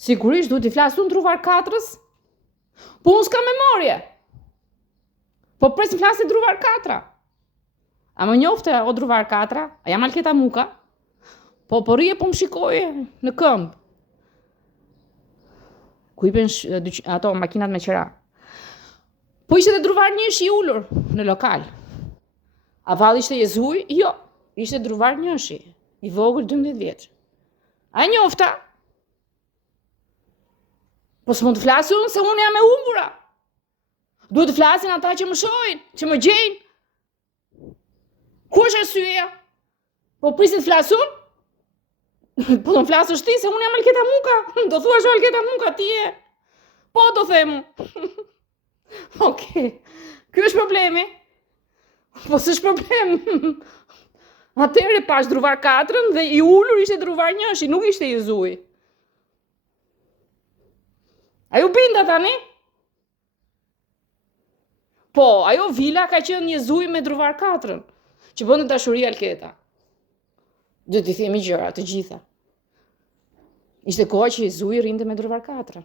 Sigurisht duhet t'i flas unë druvar 4-s. Po unë s'kam memorje. Po pres të flasë druvar 4. A më njofte o druvar 4? A jam Alketa Muka? Po rije po më shikoje në këmbë. Ku i pen ato makinat me qera. Po ishte dhe druvar 1 i ullur në lokal. A valli ishte Jezuj? Jo, ishte druvar 1 i vogël 12 vjeç. A njofta? Po s'mund të flasë unë se unë jam e humbura. Duhet të flasin ata që më shohin, që më gjejnë. Ku është arsyeja? Po prisin të flasë unë? Po do në flasë është ti se unë jam Alketa Muka. Do thua shë Alketa Muka ti e. Po do themu. Okej. Ky është problemi. Po s'është problem. Atëherë pash druvar 4 dhe i ullur ishte druvar 1, nuk ishte Jezuj. A ju binda tani? Po, ajo vila ka qenë Jezuj me druvar 4, që bënë dashuri Alketa. Dhe t'i themi gjëra të gjitha. Ishte koha që Jezuj rinte me druvar 4.